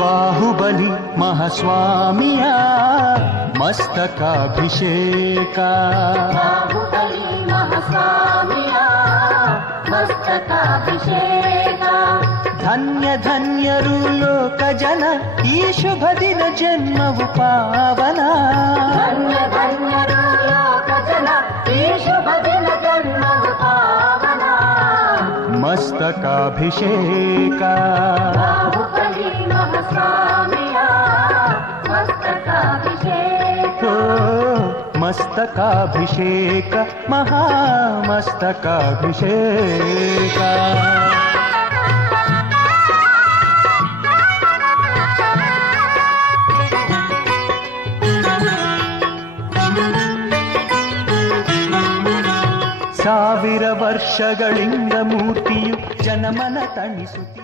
ಬಾಹುಬಲಿ ಮಹಾಸ್ವಾಮಿಯ ಮಸ್ತಕಾಭಿಷೇಕ. ಬಾಹುಬಲಿ ಮಹಾಸ್ವಾಮಿಯ ಮಸ್ತಕಾಭಿಷೇಕ. ಧನ್ಯ ಧನ್ಯರು ಲೋಕ ಜನ ಈ ಶುಭ ದಿನ ಜನ್ಮವು ಪಾವನ. ಧನ್ಯ ಧನ್ಯರು ಲೋಕ ಜನ ಈ ಶುಭ ದಿನ ಜನ್ಮವು ಪಾವನ. ಮಸ್ತಕಾಭಿಷೇಕ. ಬಾಹುಬಲಿ ಮಹಾಸ್ವಾಮಿಯ ಮಸ್ತಕಾಭಿಷೇಕ. ಮಸ್ತಕಾಭಿಷೇಕ ಮಹಾಮಸ್ತಕಾಭಿಷೇಕ. ಸಾವಿರ ವರ್ಷಗಳಿಂದ ಮೂರ್ತಿಯು ಜನಮನ ತಣಿಸುತ್ತಿದೆ.